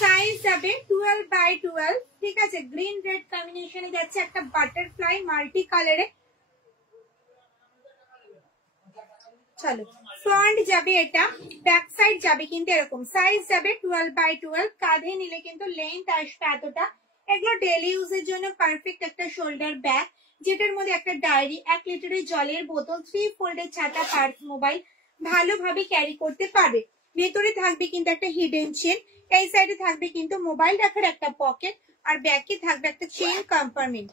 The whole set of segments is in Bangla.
সাইজ যাবে 12x12, ঠিক আছে। গ্রিন রেড কম্বিনেশনে যাচ্ছে, একটা বাটারফ্লাই মাল্টি কালারে। চলো ফ্রন্ট যাবে এটা, ব্যাক সাইড যাবে কিন্তু এরকম। সাইজ যাবে 12x12, কাঁধে নিলে কিন্তু লেন্থ আসবে এতটা। এগুলো ডেলি ইউজের জন্য পারফেক্ট একটা শোল্ডার ব্যাগ, যেটার মধ্যে একটা ডায়েরি, 1 লিটারের জলের বোতল, 3 ফোল্ডের ছাতা, পার্স, মোবাইল ভালোভাবে ক্যারি করতে পারবে। ভেতরে থাকবে কিন্তু একটা হিডেন চেন, এই সাইডে থাকবে কিন্তু মোবাইল রাখার একটা পকেট, আর ব্যাকে থাকবে একটা চেইন কম্পার্টমেন্ট।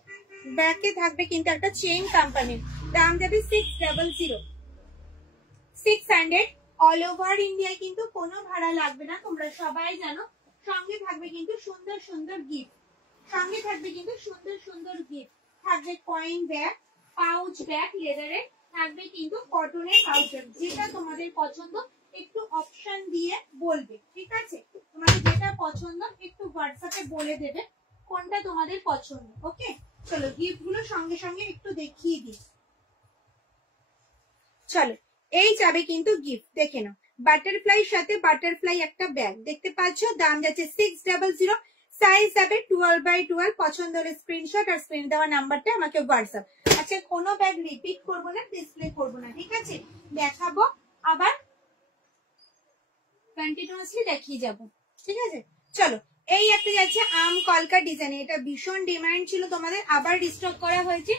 ব্যাকে থাকবে কিন্তু একটা চেইন কম্পার্টমেন্ট। দাম যাবে 600, 600। অল ওভার ইন্ডিয়ায় কিন্তু কোনো ভাড়া লাগবে না, তোমরা সবাই জানো। সঙ্গে থাকবে কিন্তু সুন্দর সুন্দর গিফট, সঙ্গে থাকবে কিন্তু সুন্দর সুন্দর গিফট। থাকবে কয়েন ব্যাগ, পাউচ ব্যাগ লেদারের, থাকবে কিন্তু কটনের পাউচ ব্যাগ। যেটা তোমাদের পছন্দ একটু অপশন দিয়ে বলবে, ঠিক আছে। তোমাদের যেটা পছন্দ একটু হোয়াটসঅ্যাপে বলে দেবে কোনটা তোমাদের পছন্দ। ওকে, চলো গিফট গুলো সঙ্গে সঙ্গে একটু দেখিয়ে দিই। চলো এই যাবে কিন্তু গিফট, দেখে নাও। বাটারফ্লাই সাথে বাটারফ্লাই একটা ব্যাগ দেখতে পাচ্ছ। দাম যাচ্ছে 600, সাইজ যাবে 12x12। পছন্দ হলে স্ক্রিনশট আর স্ক্রিন দেওয়া নাম্বারটা আমাকে হোয়াটসঅ্যাপ। আচ্ছা, কোনো ব্যাগ রিপিট করবো না, ডিসপ্লে করবো না, ঠিক আছে। দেখাবো আবার কন্টিনিউয়াসলি দেখিয়ে যাব, ঠিক আছে। চলো এই একটা যাচ্ছে আম কলকা ডিজাইনে, এটা ভীষণ ডিমান্ড ছিল তোমাদের, আবার রিস্টক করা হয়েছে।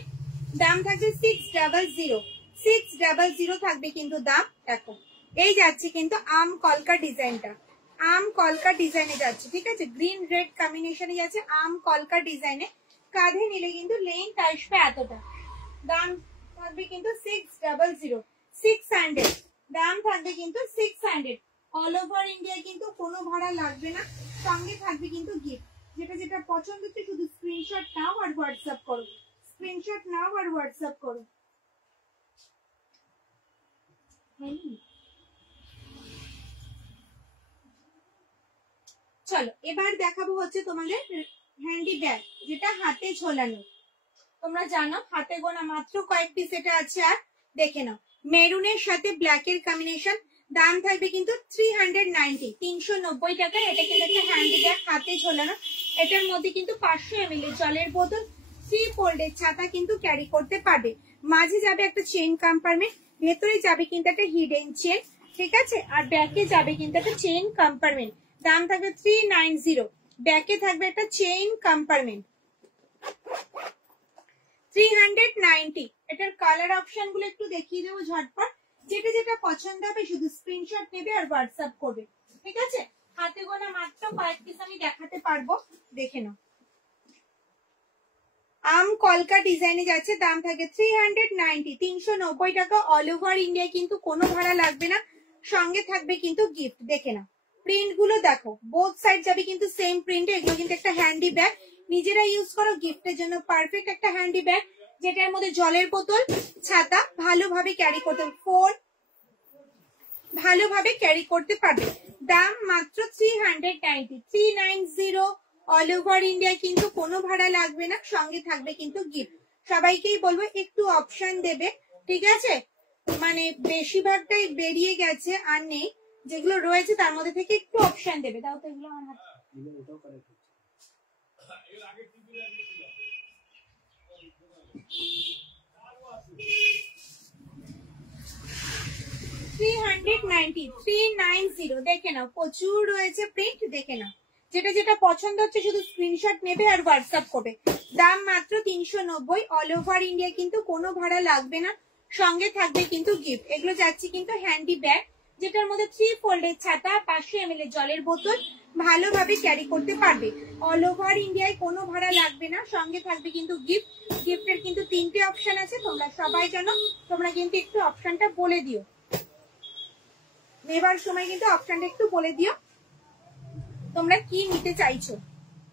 দাম থাকবে 600, 600 থাকবে কিন্তু দাম। দেখো এই যাচ্ছে কিন্তু আম কলকা ডিজাইনটা, আম কলকা ডিজাইনে যাচ্ছে, ঠিক আছে। গ্রিন রেড কম্বিনেশনে যাচ্ছে আম কলকা ডিজাইনে। কাঁধে নিলে কিন্তু লেন্থ আসবে এতটা। দাম থাকবে কিন্তু 600, 600। দাম থাকবে কিন্তু 600। অল ওভার ইন্ডিয়া কিন্তু কোনো ভাড়া লাগবে না, সঙ্গে থাকবে কিন্তু গিফট। যেটা যেটা পছন্দ হচ্ছে শুধু স্ক্রিনশট নাও আর হোয়াটসঅ্যাপ করো, স্ক্রিনশট নাও আর হোয়াটসঅ্যাপ করো। চলো এবার দেখাবো হচ্ছে তোমাদের হ্যান্ডি ব্যাগ, যেটা হাতে ঝোলানো। তোমরা জানো হাতে গোনা মাত্র কয়েক পিস এটা আছে। আর দেখে নাও, মেরুনের সাথে ব্ল্যাকের কম্বিনেশন। দাম থাকবে কিন্তু 390, 390 টাকা। এটা কিন্তু একটা হ্যান্ডি ব্যাগ হাতে ঝোলানো। এটার মধ্যে কিন্তু 500 ml জলের বোতল, 3 ফোল্ডের ছাতা কিন্তু ক্যারি করতে পারবে। মাঝে যাবে একটা চেইন কম্পার্টমেন্ট, ভেতরে যাবে কিন্তু একটা হিডেন চেন, ঠিক আছে। আর ব্যাকে যাবে কিন্তু একটা চেইন কম্পার্টমেন্ট। দাম থাকবে 390, ব্যাকে থাকবে একটা চেইন কম্পার্টমেন্ট। 390। এটার কালার অপশন গুলো একটু দেখিয়ে দেবো ঝটপট। যেটা যেটা পছন্দ হবে শুধু স্ক্রিনশট নেবে আর হোয়াটসঅ্যাপ করবে, ঠিক আছে। হাতে গোনা মাত্র কয়েক পিস আমি দেখাতে পারবো, দেখে নাও। আম কলকা ডিজাইনে যাচ্ছে, দাম থাকে 390, 390 টাকা। অল ওভার ইন্ডিয়া কিন্তু কোনো ভাড়া লাগবে না, সঙ্গে থাকবে কিন্তু গিফট। দেখে নাও প্রিন্ট গুলো দেখো, বোথ সাইড যাবে কিন্তু সেম প্রিন্টে। এগুলো কিন্তু একটা হ্যান্ডি ব্যাগ, নিজেরা ইউজ করো, গিফটের জন্য পারফেক্ট একটা হ্যান্ডি ব্যাগ, যেটার মধ্যে জলের বোতল, ছাতা ভালোভাবে ক্যারি করতে, ফোন ভালোভাবে ক্যারি করতে পারবে। দাম মাত্র 390, 390। অল ওভার ইন্ডিয়া কিন্তু কোনো ভাড়া লাগবে না, সঙ্গে থাকবে কিন্তু গিফট। সবাইকেই বলবো একটু অপশন দেবে, ঠিক আছে। মানে বেশিরভাগটাই বেরিয়ে গেছে আর নেই, যেগুলো রয়েছে তার মধ্যে থেকে একটু অপশন দেবে। দাও তো এগুলো আমার হাতে। 390 দেখে নাও, প্রচুর রয়েছে প্রিন্ট, দেখে নাও। যেটা যেটা পছন্দ হচ্ছে শুধু স্ক্রিনশট নেবে আর হোয়াটসঅ্যাপ করবে। দাম মাত্র 390। অল ওভার ইন্ডিয়া কিন্তু কোনো ভাড়া লাগবে না, সঙ্গে থাকবে কিন্তু গিফট। এগুলো যাচ্ছে কিন্তু হ্যান্ডি ব্যাগ, যেটার মধ্যে 3 ফোল্ডের ছাতা, 500 ml জলের বোতল ভালোভাবে ক্যারি করতে পারবে। অল ওভার ইন্ডিয়ায় কোনো ভাড়া লাগবে না, সঙ্গে থাকবে কিন্তু গিফট। গিফটের কিন্তু 3টে অপশন আছে, তোমরা সবাই জানো। তোমরা কিন্তু একটু অপশনটা বলে দিও, নেবার সময় কিন্তু অপশনটা একটু বলে দিও তোমরা কি নিতে চাইছো,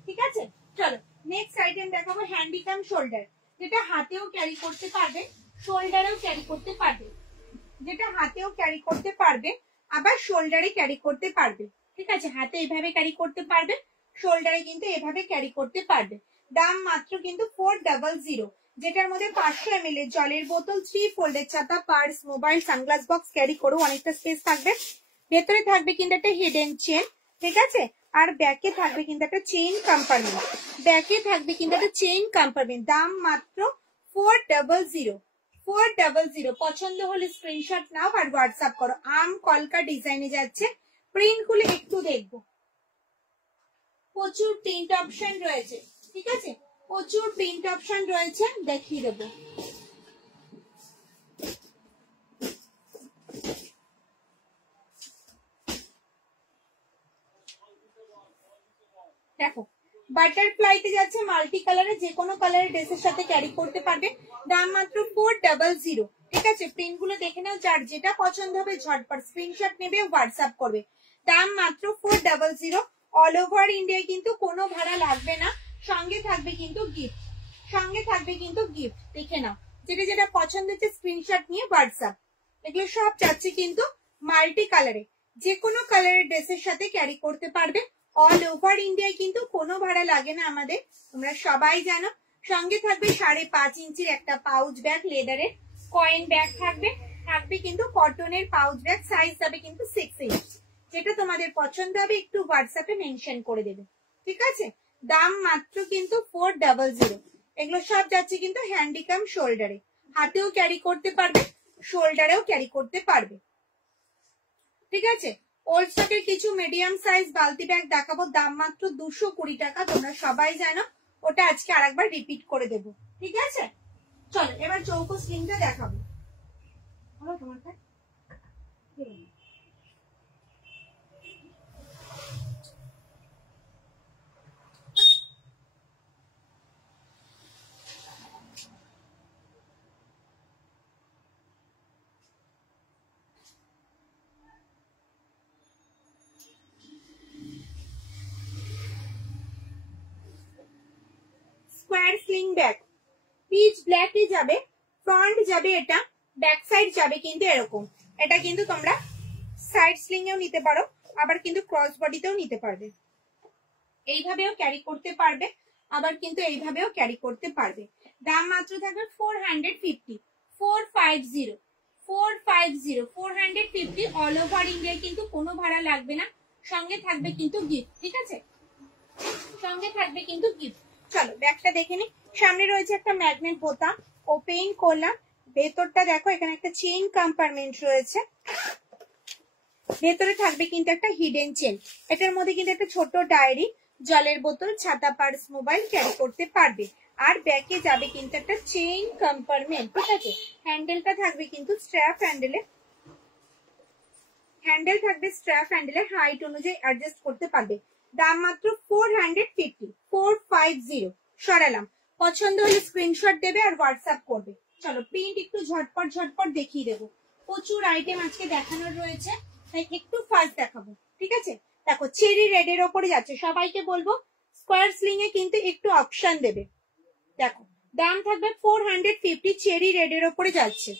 ঠিক আছে। চলো নেক্সট আইটেম দেখাবো হ্যান্ডিকাম শোল্ডার, যেটা হাতেও ক্যারি করতে পারবে, শোল্ডারেও ক্যারি করতে পারবে। যেটা হাতেও ক্যারি করতে পারবে, আবার শোল্ডারে ক্যারি করতে পারবে, ঠিক আছে। হাতে এভাবে ক্যারি করতে পারবে, শোল্ডারে কিন্তু এভাবে ক্যারি করতে পারবে। দাম মাত্র কিন্তু 400, যেটার মধ্যে 500 ml জলের বোতল, 3 ফোল্ডের ছাতা, purse, mobile, sunglass box carry করো, অনেকটা স্পেস থাকবে। ভেতরে থাকবে কিন্তু একটা হিডেন চেন, ঠিক আছে। আর ব্যাকে থাকবে কিন্তু একটা চেইন কম্পার্টমেন্ট, ব্যাকে থাকবে কিন্তু একটা চেইন কম্পার্টমেন্ট। দাম মাত্র 400, 400। পছন্দ হলে স্ক্রিনশট নাও আর হোয়াটসঅ্যাপ করো। আম কলকা ডিজাইনে যাচ্ছে, প্রিন্ট গুলো একটু দেখবো। প্রচুর প্রিন্ট অপশন রয়েছে, ঠিক আছে, প্রচুর প্রিন্ট অপশন রয়েছে, দেখিয়ে দেবো। দেখো বাটারফ্লাইতে যাচ্ছে মাল্টি কালারে, যে কোনো কালারের ড্রেসের সাথে ক্যারি করতে পারবে। দাম মাত্র 400, ঠিক আছে। প্রিন্ট গুলো দেখে নাও, যার যেটা পছন্দ হবে ঝটপট স্ক্রিনশট নেবে, হোয়াটসঅ্যাপ করবে। দাম মাত্র 400। অল ওভার ইন্ডিয়ায় কিন্তু কোনো ভাড়া লাগবে না, সঙ্গে থাকবে কিন্তু গিফট, সঙ্গে থাকবে কিন্তু গিফট। দেখে নাও, যেটা যেটা পছন্দ হচ্ছে স্ক্রিনশট নিয়ে হোয়াটসঅ্যাপ। এগুলো সব যাচ্ছে কিন্তু মাল্টি কালারে, যে কোনো কালারের ড্রেসের সাথে ক্যারি করতে পারবে। অল ওভার ইন্ডিয়ায় কিন্তু কোনো ভাড়া লাগে না আমাদের, তোমরা সবাই জানো। সঙ্গে থাকবে 5.5 ইঞ্চির একটা পাউচ ব্যাগ, লেদারের কয়েন ব্যাগ থাকবে, থাকবে কিন্তু কটনের পাউচ ব্যাগ, সাইজ যাবে কিন্তু 6 ইঞ্চ। যেটা তোমাদের পছন্দ হবে একটু হোয়াটসঅ্যাপে মেনশন করে দেবে, ঠিক আছে। দাম মাত্র কিন্তু 400। এগুলো সব যাচ্ছে কিন্তু হ্যান্ডিকাম শোল্ডারে, হাতেও ক্যারি করতে পারবে, শোল্ডারেও ক্যারি করতে পারবে, ঠিক আছে। ওল্ড স্টকের কিছু মিডিয়াম সাইজ বালতি ব্যাগ দেখাবো, দাম মাত্র 220 টাকা। তোমরা সবাই জানো, ওটা আজকে আরেকবার রিপিট করে দেবো, ঠিক আছে। চলো এবার চৌকো স্লিংটা দেখাবো। স্কোয়ার স্লিং ব্যাগ, পিচ ব্ল্যাকে যাবে, ফ্রন্ট যাবে এটা, ব্যাক সাইড যাবে কিন্তু এরকম। এটা কিন্তু তোমরা সাইড স্লিং এও নিতে পারো, আবার কিন্তু ক্রস বডিতেও নিতে পারবে, এইভাবেও ক্যারি করতে পারবে, আবার কিন্তু এইভাবেও ক্যারি করতে পারবে। দাম মাত্র থাকবে 450, 450, 450, 450। অল ওভার ইন্ডিয়া কিন্তু কোনো ভাড়া লাগবে না, সঙ্গে থাকবে কিন্তু গিফট, ঠিক আছে, সঙ্গে থাকবে কিন্তু গিফট। চলো ব্যাগটা দেখে নি। সামনে রয়েছে একটা ম্যাগনেট বোতাম, ওপেন করলাম, ভেতরটা দেখো এখানে একটা চেইন কম্পার্টমেন্ট রয়েছে, ভেতরে থাকবে কিন্তু একটা হিডেন চেন। এটার মধ্যে কিন্তু একটা ছোট ডায়েরি, জলের বোতল, ছাতা, পার্স, মোবাইল ক্যারি করতে পারবে। আর ব্যাকে যাবে কিন্তু একটা চেইন কম্পার্টমেন্ট, ঠিক আছে। হ্যান্ডেলটা থাকবে কিন্তু স্ট্র্যাপ হ্যান্ডেলে, হ্যান্ডেল থাকবে স্ট্র্যাপ হ্যান্ডেলে, হাইট অনুযায়ী অ্যাডজাস্ট করতে পারবে। দাম মাত্র 450, 450। সরালাম, পছন্দ হলে স্ক্রিনশট দেবে আর হোয়াটসঅ্যাপ করবে। চলো প্রিন্ট একটু ঝটপট ঝটপট দেখিয়ে দেবো, প্রচুর আইটেম আজকে দেখানোর রয়েছে, তাই একটু ফাস্ট দেখাবো, ঠিক আছে। দেখো চেরি রেড এর ওপরে যাচ্ছে, সবাইকে বলবো স্কোয়ার স্লিং এ কিন্তু একটু অপশন দেবে। দেখো দাম থাকবে 450, চেরি রেড এর ওপরে যাচ্ছে।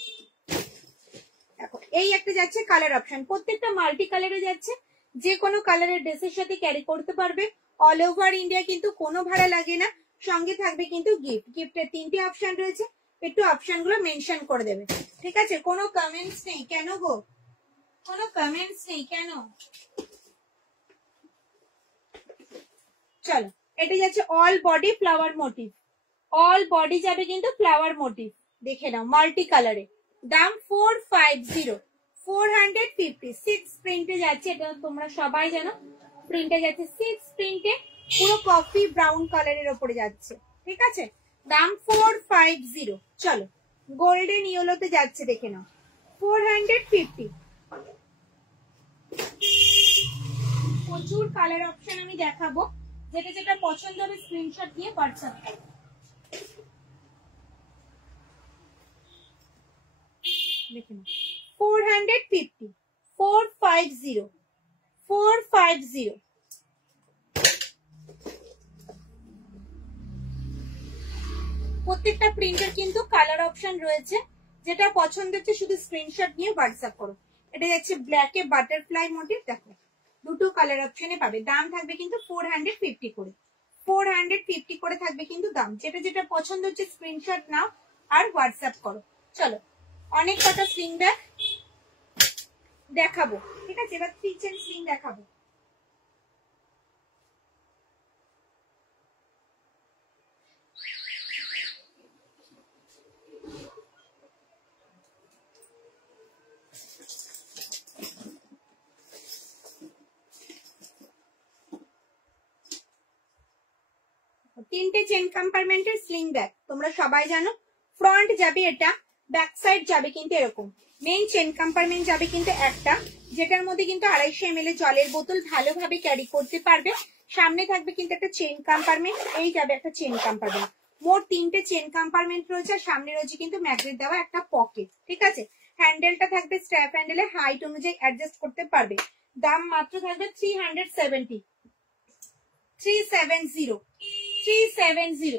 দেখো এই একটা যাচ্ছে কালার অপশন, প্রত্যেকটা মাল্টি কালারে যাচ্ছে, যে কোনো কালারের ড্রেসের সাথে ক্যারি করতে পারবে। অল ওভার ইন্ডিয়া কিন্তু কোনো ভাড়া লাগে না, সঙ্গে থাকবে কিন্তু গিফট। গিফটের 3টে অপশন রয়েছে, একটু অপশন গুলো মেনশন করে দেবে, ঠিক আছে। কোনো কমেন্টস নেই কেন গো, কোনো কমেন্টস নেই কেন। চলো এটা যাচ্ছে all body flower motive, all body যাবে কিন্তু ফ্লাওয়ার মোটিভ, দেখে নাও মাল্টি কালারে। দাম 450, 450। 6 প্রিন্টে যাচ্ছে, এটা তোমরা সবাই জানো, প্রিন্টে যাচ্ছে 6 প্রিন্টে, পুরো কফি ব্রাউন কালারের ওপরে যাচ্ছে, ঠিক আছে। দাম 450। চলো গোল্ডেন ইয়েলোতে যাচ্ছে, দেখে নাও 450। প্রচুর কালার অপশন আমি দেখাবো, যেটা যেটা পছন্দ হবে স্ক্রিনশট দিয়ে হোয়াটসঅ্যাপ করো। দেখে নাও 450, 450, 450। প্রত্যেকটা প্রিন্টের কিন্তু কালার অপশন রয়েছে, যেটা পছন্দ হচ্ছে শুধু স্ক্রিনশট নিয়ে হোয়াটসঅ্যাপ করো। এটা যাচ্ছে ব্ল্যাকে বাটারফ্লাই মোটিভ, দেখো দুটো কালার অপশনে পাবে। দাম থাকবে কিন্তু 450 করে, 450 করে থাকবে কিন্তু দাম। যেটা যেটা পছন্দ হচ্ছে স্ক্রিনশট নাও আর হোয়াটসঅ্যাপ করো। চলো অনেক কটা স্লিং ব্যাগ দেখাবো, ঠিক আছে। এবার 3 চেন স্লিং দেখাবো। তিনটে চেন কম্পার্টমেন্টের স্লিং ব্যাগ, তোমরা সবাই জানো। ফ্রন্ট যাবে এটা, ব্যাক সাইড যাবে কিন্তু এরকম। মেইন চেন কম্পার্টমেন্ট যাবে কিন্তু একটা, যেটার মধ্যে কিন্তু 250 ml জলের বোতল ভালোভাবে ক্যারি করতে পারবে। সামনে থাকবে কিন্তু একটা চেন কম্পার্টমেন্ট, এই যাবে একটা চেন কম্পার্টমেন্ট। মোট তিনটে চেন কম্পার্টমেন্ট রয়েছে, সামনে রয়েছে কিন্তু ম্যাগনেট দেওয়া একটা পকেট, ঠিক আছে। হ্যান্ডেলটা থাকবে স্ট্র্যাপ হ্যান্ডেলে, হাইট অনুযায়ী অ্যাডজাস্ট করতে পারবে। দাম মাত্র থাকবে 370। 370।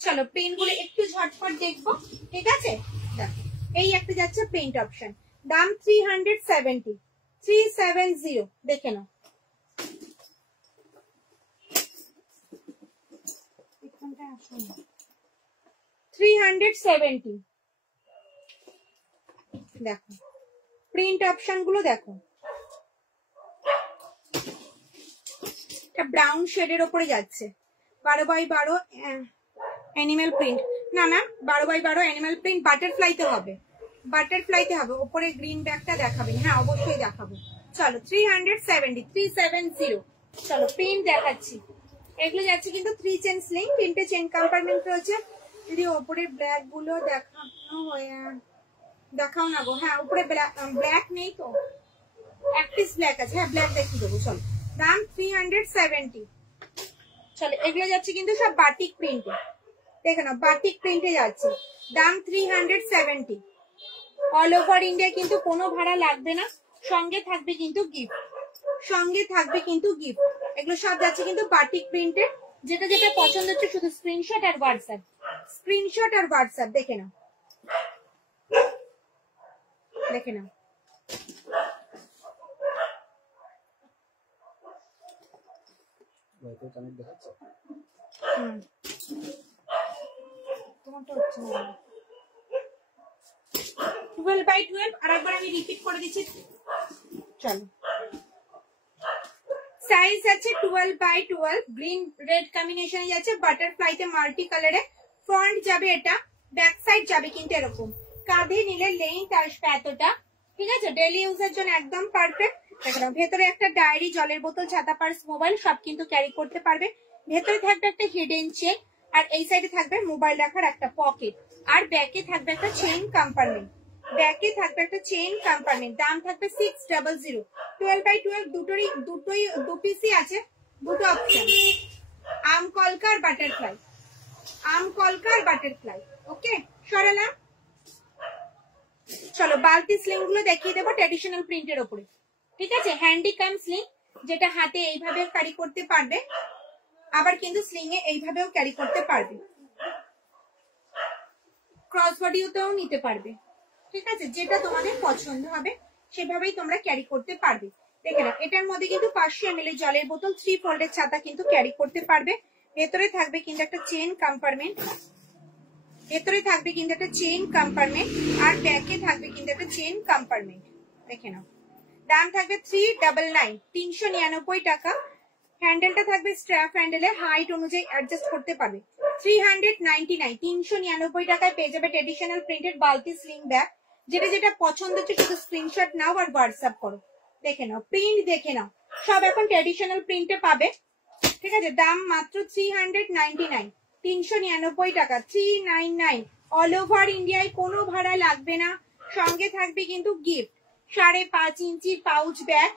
চলো প্রিন্ট গুলো একটু ঝটপট দেখবো, ঠিক আছে। দেখো এই একটা যাচ্ছে প্রিন্ট অপশন, দাম 370। 370 দেখে নাও। এখানটা আসো না, 370। দেখো প্রিন্ট অপশন গুলো দেখো, এটা ব্রাউন শেডের ওপরে যাচ্ছে, 12x12 অ্যানিমেল প্রিন্ট। না না 12x12 অ্যানিমেল প্রিন্ট বাটারফ্লাইতে হবে, বাটারফ্লাইতে হবে। ওপরে গ্রিন ব্যাগটা দেখাবেন, হ্যাঁ অবশ্যই দেখাবো। চলো 370, 370। চলো প্রিন্ট দেখাচ্ছি। এগুলো যাচ্ছে কিন্তু 3 চেন স্লিং, 3টে চেন কম্পার্টমেন্ট রয়েছে। যদি ওপরের ব্ল্যাক গুলো দেখানো হয়, দেখাও না গো। হ্যাঁ উপরে ব্ল্যাক নেই তো, এক পিস ব্ল্যাক আছে, হ্যাঁ ব্ল্যাক দেখিয়ে দেবো। চলো দাম 370। চলো এগুলো যাচ্ছে কিন্তু সব বাটিক প্রিন্টে, দেখে নাও বাটিক প্রিন্টে যাচ্ছে, দাম 370। অল ওভার ইন্ডিয়া কিন্তু কোনো ভাড়া লাগবে না, সঙ্গে থাকবে কিন্তু গিফট, সঙ্গে থাকবে কিন্তু গিফট। এগুলো সব যাচ্ছে কিন্তু বাটিক প্রিন্টের। যেটা যেটা পছন্দ হচ্ছে শুধু স্ক্রিনশট আর হোয়াটসঅ্যাপ, স্ক্রিনশট আর হোয়াটসঅ্যাপ দেখে নাও, দেখে নাও। তোমারটা হচ্ছে না, 12x12 আরেকবার আমি রিপিট করে দিচ্ছি। চলো সাইজ আছে 12x12, গ্রিন রেড কম্বিনেশনে যাচ্ছে, বাটারফ্লাইতে মাল্টি কালারে। ফ্রন্ট যাবে এটা, ব্যাক সাইড যাবে কিন্তু এরকম। কাঁধে নিলে লেন্থ আসবে এতটা, ঠিক আছে। ডেইলি ইউজের জন্য একদম পারফেক্ট। দেখো ভেতরে একটা ডায়েরি, জলের বোতল, ছাতা, পার্স, মোবাইল সব কিন্তু ক্যারি করতে পারবে। ভেতরে থাকবে একটা হিডেন চেন, আর এই সাইডে থাকবে মোবাইল রাখার একটা পকেট, আর ব্যাকে থাকবে একটা চেইন কম্পার্টমেন্ট, ব্যাকে থাকবে একটা চেইন কম্পার্টমেন্ট। দাম থাকবে 600। 12x12 দুটোই দু পিসই আছে, দুটো অপশন, আম কলকা আর বাটারফ্লাই, আম কলকা আর বাটারফ্লাই। ওকে সরালাম। চলো বালতি স্লিং গুলো দেখিয়ে দেবো ট্র্যাডিশনাল প্রিন্টের ওপরে, ঠিক আছে। হ্যান্ডিকাম স্লিং, যেটা হাতে এইভাবে ক্যারি করতে পারবে, আবার কিন্তু স্লিং এ এইভাবেও ক্যারি করতে পারবে, ক্রস বডিতেও নিতে পারবে, ঠিক আছে। যেটা তোমাদের পছন্দ হবে সেভাবেই তোমরা ক্যারি করতে পারবে। দেখে নাও এটার মধ্যে কিন্তু 500 ml জলের বোতল, 3 ফোল্ডের ছাতা কিন্তু ক্যারি করতে পারবে। ভেতরে থাকবে কিন্তু একটা চেইন কম্পার্টমেন্ট, ভেতরে থাকবে কিন্তু একটা চেইন কম্পার্টমেন্ট, আর ব্যাকে থাকবে কিন্তু একটা চেইন কম্পার্টমেন্ট। দেখে নাও দাম থাকবে 399, 399 টাকা। হ্যান্ডেলটা থাকবে স্ট্র্যাপ হ্যান্ডেলে, হাইট অনুযায়ী অ্যাডজাস্ট করতে পারবে। 399, 399 টাকায় পেয়ে যাবে ট্রেডিশনাল প্রিন্টেড বালতি স্লিং ব্যাগ। যেটা যেটা পছন্দ হচ্ছে শুধু স্ক্রিনশট নাও আর হোয়াটসঅ্যাপ করো। দেখে নাও প্রিন্ট, দেখে নাও সব এখন ট্রেডিশনাল প্রিন্টে পাবে, ঠিক আছে। দাম মাত্র 399, 399 টাকা, 399। অল ওভার ইন্ডিয়ায় কোনো ভাড়া লাগবে না, সঙ্গে থাকবে কিন্তু গিফট। 5.5 ইঞ্চির pouch bag,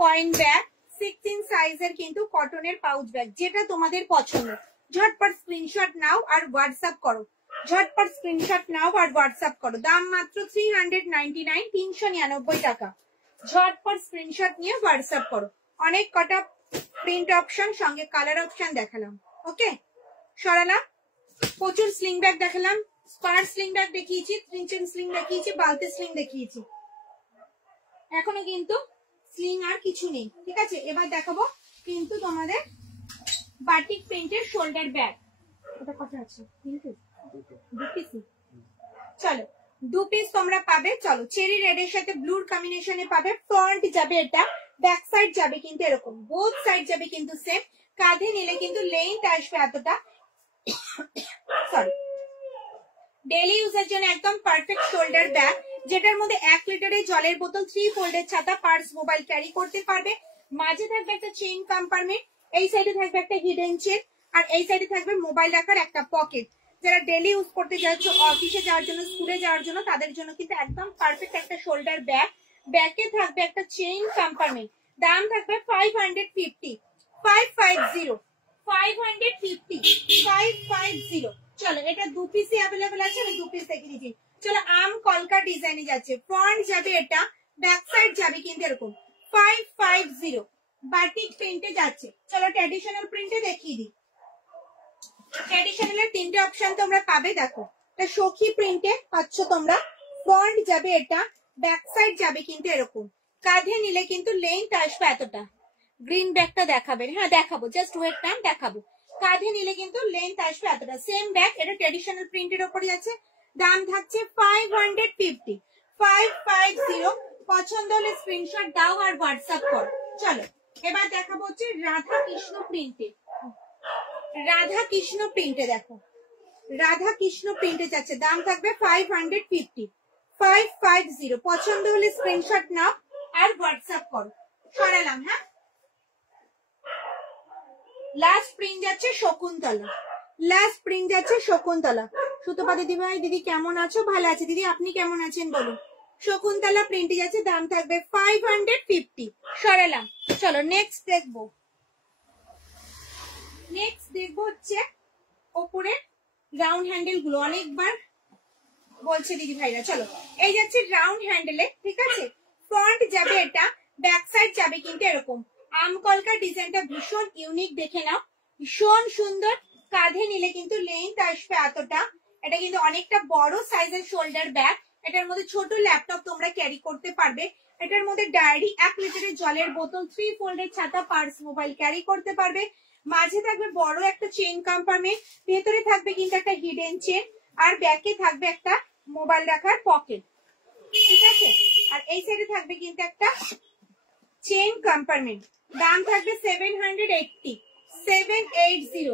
coin bag, 6 inch সাইজের কিন্তু কটনের পাউচ ব্যাগ, যেটা তোমাদের পছন্দ। ঝটপট স্ক্রিনশট নাও আর হোয়াটসঅ্যাপ করো, ঝটপট স্ক্রিনশট নাও আর হোয়াটসঅ্যাপ করো। দাম মাত্র 399, 399 টাকা। ঝটপট স্ক্রিনশট নিয়ে হোয়াটসঅ্যাপ করো। অনেক কটা প্রিন্ট অপশন, সঙ্গে কালার অপশন দেখালাম। ওকে সরালাম। প্রচুর স্লিং ব্যাগ দেখালাম, স্পার স্লিং ব্যাগ দেখিয়েছি, 3 চেন স্লিং দেখিয়েছি, বালতি স্লিং দেখিয়েছি। এখনো কিন্তু স্লিং আর কিছু নেই, ঠিক আছে। এবার দেখাবো কিন্তু তোমাদের বাটিক প্রিন্টের শোল্ডার ব্যাগ। এটা কত আছে? 2 পিস। চলো 2 পিস তোমরা পাবে। চলো চেরি রেড এর সাথে ব্লুর কম্বিনেশনে পাবে। ফ্রন্ট যাবে এটা, ব্যাক সাইড যাবে কিন্তু এরকম, বোথ সাইড যাবে কিন্তু সেম। কাঁধে নিলে কিন্তু লেন্থ আসবে এতটা, সরি। ডেইলি ইউজের জন্য একদম পারফেক্ট শোল্ডার ব্যাগ, যেটার মধ্যে 1 লিটারের জলের বোতল, 3 ফোল্ডের ছাতা, পার্স, মোবাইল ক্যারি করতে পারবে। মাঝে থাকবে একটা চেইন কম্পার্টমেন্ট, এই সাইডে থাকবে একটা হিডেন চেন, আর এই সাইডে থাকবে মোবাইল রাখার একটা পকেট। যারা ডেলি ইউজ করতে যাচ্ছ, অফিসে যাওয়ার জন্য, স্কুলে যাওয়ার জন্য, তাদের জন্য কিন্তু একদম পারফেক্ট একটা শোল্ডার ব্যাগ। ব্যাগে থাকবে একটা চেইন কম্পার্টমেন্ট। দাম থাকবে 550, 550, 550। চলো এটা 2 পিসই অ্যাভেলেবেল আছে, আমি 2 পিস দেখে দিচ্ছি। চলো আম কলকা ডিজাইনে যাচ্ছে, ফ্রন্ট যাবে এটা, ব্যাক সাইড যাবে কিন্তু এরকম 550 বাটিক প্রিন্টে যাচ্ছে। চলো ট্র্যাডিশনাল প্রিন্টে দেখিয়ে দিই। ট্র্যাডিশনালের 3টে অপশন তোমরা পাবে, দেখো এটা সখী প্রিন্টে পাচ্ছ তোমরা। ফ্রন্ট যাবে এটা, ব্যাক সাইড যাবে কিন্তু এরকম, কাঁধে নিলে কিন্তু লেন্থ আসবে এতটা। গ্রিন ব্যাগটা দেখাবেন? হ্যাঁ দেখাবো, জাস্ট ওয়েট টাইম দেখাবো। কাঁধে নিলে কিন্তু লেন্থ আসবে এতটা। সেম ব্যাগ, এটা ট্র্যাডিশনাল প্রিন্টের উপরে আছে। দাম থাকছে 550, 550। পছন্দ হলে স্ক্রিনশট দাও আর হোয়াটসঅ্যাপ করো। চলো এবার দেখাবো হচ্ছে রাধা কৃষ্ণ প্রিন্টে। রাধা কৃষ্ণ প্রিন্টে দেখো, রাধা কৃষ্ণ প্রিন্টে যাচ্ছে, দাম থাকবে 550, 550। পছন্দ হলে স্ক্রিনশট নাও আর হোয়াটসঅ্যাপ করো। সরালাম, হ্যাঁ। লাস্ট প্রিন্ট যাচ্ছে শকুন্তলা, লাস্ট প্রিন্ট যাচ্ছে শকুন্তলা। সুতপা দিদি ভাই, দিদি কেমন আছো? ভালো আছে দিদি, আপনি কেমন আছেন বলুন। শকুন্তলা প্রিন্টে যাচ্ছে, দাম থাকবে 550। সরালাম। চলো নেক্সট দেখবো, নেক্সট দেখবো হচ্ছে ওপরে রাউন্ড হ্যান্ডেল গুলো, অনেকবার বলছে দিদি ভাইরা। চলো এই যাচ্ছে রাউন্ড হ্যান্ডেলে, ঠিক আছে। ফ্রন্ট যাবে এটা, ব্যাক সাইড যাবে কিন্তু এরকম। আম কলকা ডিজাইনটা ভীষণ ইউনিক, দেখে নাও, ভীষণ সুন্দর। কাঁধে নিলে কিন্তু লেন্থ আসবে এতটা। এটা কিন্তু অনেকটা বড় সাইজের শোল্ডার ব্যাগ। এটার মধ্যে ছোট ল্যাপটপ তোমরা ক্যারি করতে পারবে। এটার মধ্যে ডায়েরি, 1 লিটারের জলের বোতল, 3 ফোল্ডের ছাতা, পার্স, মোবাইল ক্যারি করতে পারবে। মাঝে থাকবে বড় একটা চেইন কম্পার্টমেন্ট, ভেতরে থাকবে কিন্তু একটা হিডেন চেন, আর ব্যাকে থাকবে একটা মোবাইল রাখার পকেট, ঠিক আছে। আর এই সাইডে থাকবে কিন্তু একটা চেইন কম্পার্টমেন্ট। দাম থাকবে 780, 780,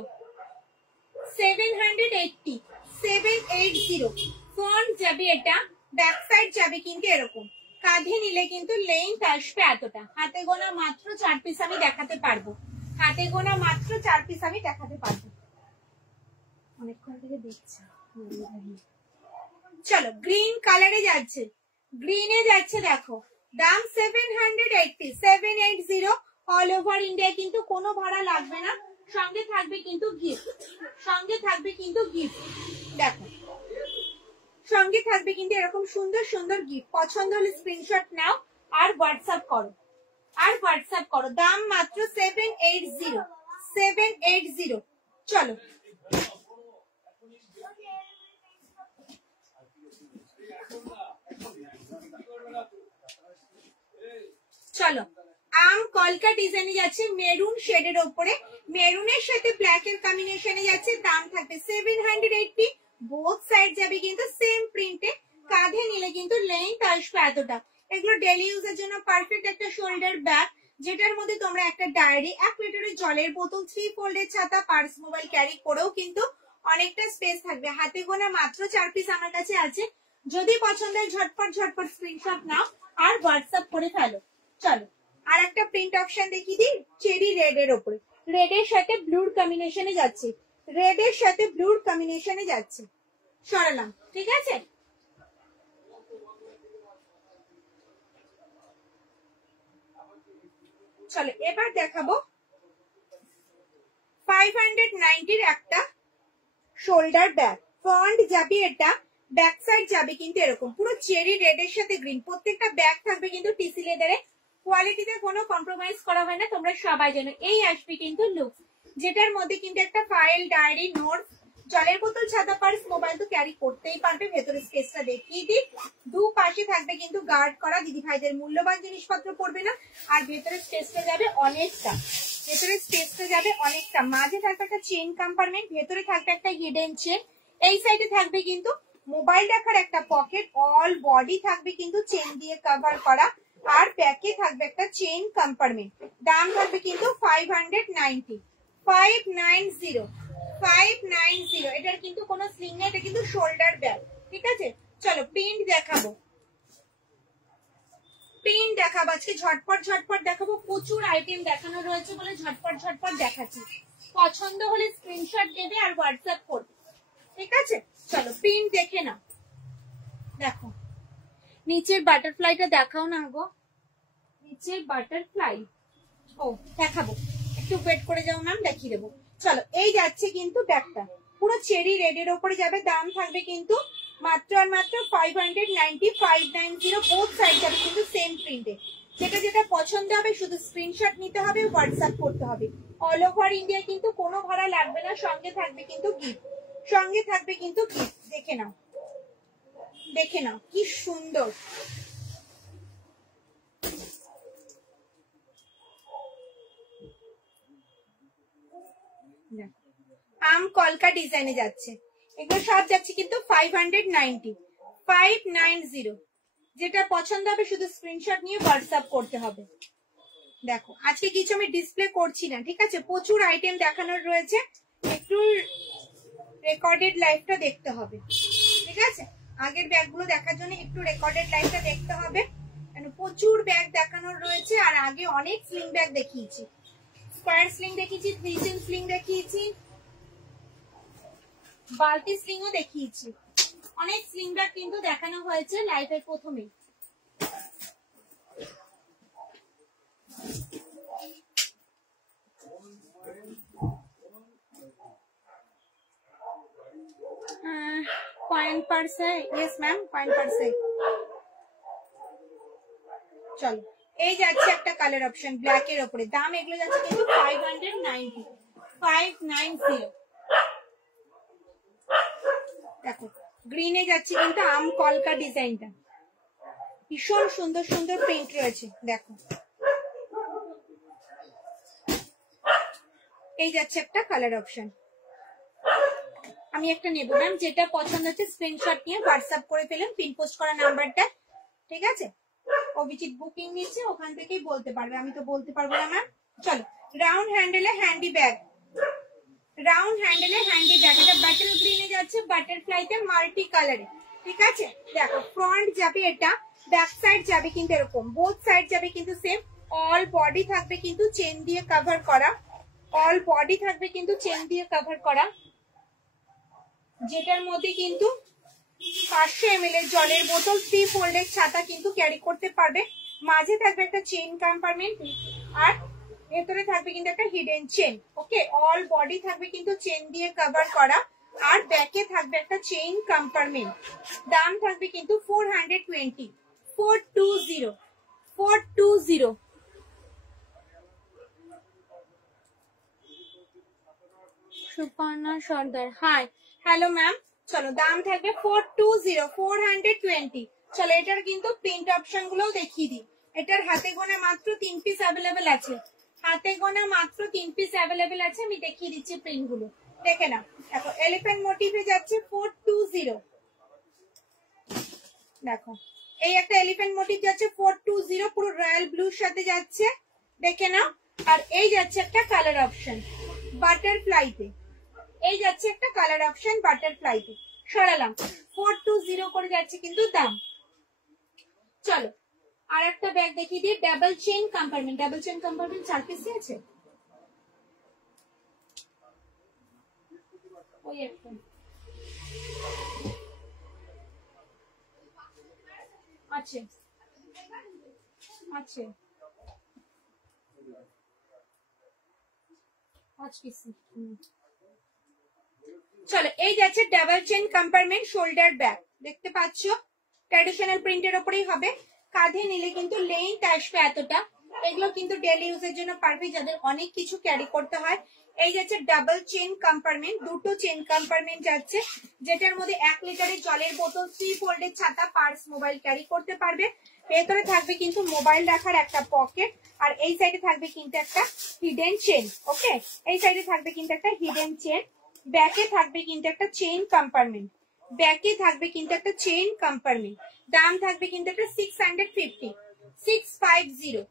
780, 780। ফ্রন্ট যাবে এটা, ব্যাক সাইড যাবে কিন্তু এরকম, কাঁধে নিলে কিন্তু লেন্থ আসবে এতটা। হাতে গোনা মাত্র 4 পিস আমি দেখাতে পারবো, হাতে গোনা মাত্র 4 পিস আমি দেখাতে পারবো। অনেকক্ষণ থেকে দেখছি। চলো গ্রিন কালারে যাচ্ছে, গ্রিনে যাচ্ছে দেখো, দাম 780, 780। অল ওভার ইন্ডিয়া কিন্তু কোনো ভাড়া লাগবে না। সঙ্গে থাকবে কিন্তু গিফট, সঙ্গে থাকবে কিন্তু গিফট, দেখো সঙ্গে থাকবে কিন্তু এরকম সুন্দর সুন্দর গিফট। পছন্দ হলে স্ক্রিনশট নাও আর হোয়াটসঅ্যাপ করো, আর হোয়াটসঅ্যাপ করো। দাম মাত্র 780, 780। চলো চলো আম কলকা ডিজাইনে যাচ্ছে, মেরুন শেডের উপরে, মেরুনের সাথে ব্ল্যাক এর কম্বিনেশনে যাচ্ছে। দাম থাকবে 780। বোথ সাইড যাবে কিন্তু সেম প্রিন্টে, কাঁধে নিলে কিন্তু লেন্থ আসবে এতটা। এগুলো ডেলি ইউজের জন্য পারফেক্ট একটা শোল্ডার ব্যাগ, যেটার মধ্যে তোমরা একটা ডায়েরি, 1 লিটারের জলের বোতল, 3 ফোল্ডের ছাতা, পার্স, মোবাইল ক্যারি করেও কিন্তু অনেকটা স্পেস থাকবে। হাতে গোনা মাত্র 4 পিস আমার কাছে আছে। যদি পছন্দ হয় ঝটপট ঝটপট স্ক্রিনশট নাও আর হোয়াটসঅ্যাপ করে ফেলো। চলো আর একটা প্রিন্ট অপশন দেখিয়ে দিই, চেরি রেড এর উপরে, রেড এর সাথে ব্লুর কম্বিনেশনে যাচ্ছে, রেড এর সাথে ব্লুর কম্বিনেশনে যাচ্ছে। সরালাম, ঠিক আছে। চলো এবার দেখাবো 590 একটা শোল্ডার ব্যাগ। ফ্রন্ট যাবে এটা, ব্যাক সাইড যাবে কিন্তু এরকম, পুরো চেরি রেড এর সাথে গ্রিন। প্রত্যেকটা ব্যাগ থাকবে কিন্তু টিসি লেদারে, কোয়ালিটিতে কোনো কম্প্রোমাইজ করা হয় না, তোমরা সবাই জানো। এই আসবে কিন্তু লুক, যেটার মধ্যে কিন্তু একটা ফাইল, ডায়েরি, নোট, জলের বোতল, ছাতা, পার্স, মোবাইল তো ক্যারি করতেই পারবে। ভেতরে স্পেসটা দেখিয়ে দিই, দু পাশে থাকবে কিন্তু গার্ড করা, দিদি ভাইদের মূল্যবান জিনিসপত্র পড়বে না। আর ভেতরে স্পেসটা যাবে অনেকটা, ভেতরে স্পেসটা যাবে অনেকটা। মাঝে থাকবে একটা চেইন কম্পার্টমেন্ট, ভেতরে থাকবে একটা হিডেন চেন, এই সাইডে থাকবে কিন্তু মোবাইল রাখার একটা পকেট। অল বডি থাকবে কিন্তু চেন দিয়ে কভার করা, আর ব্যাকে থাকবে একটা চেইন কম্পার্টমেন্ট। দাম থাকবে কিন্তু 590, 590, 590। এটার কিন্তু কোনো স্লিং নেই, এটা কিন্তু শোল্ডার ব্যাগ, ঠিক আছে। চলো প্রিন্ট দেখাবো, প্রিন্ট দেখাবো আজকে, ঝটপট ঝটপট দেখাবো, প্রচুর আইটেম দেখানো রয়েছে বলে ঝটপট ঝটপট দেখাচ্ছি। পছন্দ হলে স্ক্রিনশট দেবে আর হোয়াটসঅ্যাপ করবে, ঠিক আছে? চলো প্রিন্ট দেখে নাও। দেখো নিচের বাটারফ্লাইটা দেখাও না গো, নিচের বাটারফ্লাই। ও দেখাবো, একটু ওয়েট করে যাও ম্যাম, দেখিয়ে দেবো। চলো এই যাচ্ছে কিন্তু ব্যাগটা পুরো চেরি রেডের ওপরে যাবে, দাম থাকবে কিন্তু মাত্র আর মাত্র 590, 590 বোথ সাইড যাবে কিন্তু সেম প্রিন্টে। যেটা যেটা পছন্দ হবে শুধু স্ক্রিনশট নিতে হবে, হোয়াটসঅ্যাপ করতে হবে। অল ওভার ইন্ডিয়া কিন্তু কোনো ভাড়া লাগবে না, সঙ্গে থাকবে কিন্তু গিফট, সঙ্গে থাকবে কিন্তু গিফট। দেখে নাও, দেখে নাও কি সুন্দর। আম কলকা ডিজাইনে যাচ্ছে, এগুলো সব যাচ্ছে কিন্তু 590, 590। যেটা পছন্দ হবে শুধু স্ক্রিনশট নিয়ে হোয়াটসঅ্যাপ করতে হবে। দেখো আজকে কিছু আমি ডিসপ্লে করছি না, ঠিক আছে? প্রচুর আইটেম দেখানোর রয়েছে, একটু রেকর্ডেড লাইভটা দেখতে হবে, ঠিক আছে? আগের ব্যাগগুলো দেখার জন্য একটু রেকর্ডেড লাইভটা দেখতে হবে, কারণ প্রচুর ব্যাগ দেখানোর রয়েছে। আর আগে অনেক স্লিং ব্যাগ দেখিয়েছি, স্কোয়ার স্লিং দেখিয়েছি, 3 চেন স্লিং দেখিয়েছি, বালতি স্লিংও দেখিয়েছি, অনেক স্লিং ব্যাগ কিন্তু দেখানো হয়েছে লাইভের প্রথমেই। कॉइन पर्स है, यस मैम कॉइन पर्स है। চলো এই যাচ্ছে একটা কালার অপশন ব্ল্যাক এর উপরে, দাম এগুলো যাচ্ছে কিন্তু 590, 590। দেখো গ্রিনে যাচ্ছে কিন্তু আম কলকা ডিজাইনটা, ভীষণ সুন্দর সুন্দর প্রিন্ট রয়েছে। দেখো এই যাচ্ছে একটা কালার অপশন, আমি একটা নেবো ম্যাম, যেটা পছন্দ হচ্ছে স্ক্রিনশট নিয়ে হোয়াটসঅ্যাপ করে ফেলেন পিন পোস্ট করা নাম্বারটা, ঠিক আছে? অভিজিৎ বুকিং নিচ্ছে, ওখান থেকেই বলতে পারবে, আমি তো বলতে পারবো না ম্যাম। চলো রাউন্ড হ্যান্ডেলে হ্যান্ডি ব্যাগ, রাউন্ড হ্যান্ডেলে হ্যান্ডি ব্যাগ, এটা বাটার গ্রিনে যাচ্ছে, বাটারফ্লাইতে মাল্টি কালারে, ঠিক আছে? দেখো ফ্রন্ট যাবে এটা, ব্যাক সাইড যাবে কিন্তু এরকম, বোথ সাইড যাবে কিন্তু সেম। অল বডি থাকবে কিন্তু চেন দিয়ে কভার করা, অল বডি থাকবে কিন্তু চেন দিয়ে কভার করা, যেটার মধ্যে কিন্তু 500 ml এর জলের বোতল, 3 ফোল্ডের ছাতা কিন্তু ক্যারি করতে পারবে। মাঝে থাকবে একটা চেইন কম্পার্টমেন্ট, আর ভেতরে থাকবে কিন্তু একটা হিডেন চেন। ওকে, অল বডি থাকবে কিন্তু চেন দিয়ে কভার করা, আর ব্যাকে থাকবে একটা চেইন কম্পার্টমেন্ট। দাম থাকবে কিন্তু 420, 420, 420। সুপর্ণা সর্দার, হাই হ্যালো ম্যাম। চলো দাম থাকবে 420, 420। চলো এটার কিন্তু প্রিন্ট অপশন গুলো দেখিয়ে দিই। এটার হাতে গোনা মাত্র 3 পিস অ্যাভেলেবেল আছে, হাতে গোনা মাত্র 3 পিস অ্যাভেলেবেল আছে, আমি দেখিয়ে দিচ্ছি প্রিন্ট গুলো, দেখে না। দেখো এলিফ্যান্ট মোটিভে যাচ্ছে 420, দেখো এই একটা এলিফ্যান্ট মোটিভ যাচ্ছে 420, পুরো রয়্যাল ব্লুর সাথে যাচ্ছে, দেখে নাও। আর এই যাচ্ছে একটা কালার অপশন বাটারফ্লাইতে, এই যাচ্ছে একটা কালার অপশন বাটারফ্লাইতে, সরালাম 420 করে যাচ্ছে কিন্তু দাম। চলো আর একটা ব্যাগ দেখিয়ে দিই, double chain compartment, double chain compartment 4 piece আছে, ওই একটা আছে, আছে 5 পিস। চলো এই যাচ্ছে double chain compartment shoulder bag, দেখতে পাচ্ছ ট্র্যাডিশনাল প্রিন্টের উপরেই হবে, কাঁধে নিলে কিন্তু লেন্থ আসবে এতটা। এগুলো কিন্তু ডেইলি ইউজের জন্য পারফেক্ট, যাদের অনেক কিছু ক্যারি করতে হয়। এই যাচ্ছে ডাবল চেইন কম্পার্টমেন্ট, দুটো চেইন কম্পার্টমেন্ট যাচ্ছে, যেটার মধ্যে 1 লিটারের জলের বোতল, 3 ফোল্ডের ছাতা, পার্স, মোবাইল ক্যারি করতে পারবে। ভেতরে থাকবে কিন্তু মোবাইল রাখার একটা পকেট, আর এই সাইডে থাকবে কিন্তু একটা হিডেন চেন। ওকে, এই সাইডে থাকবে কিন্তু একটা হিডেন চেন, ব্যাকে থাকবে কিন্তু একটা চেইন কম্পার্টমেন্ট, ব্যাকে থাকবে কিন্তু একটা চেইন কম্পার্টমেন্ট। দাম থাকবে কিন্তু একটা 650, 650,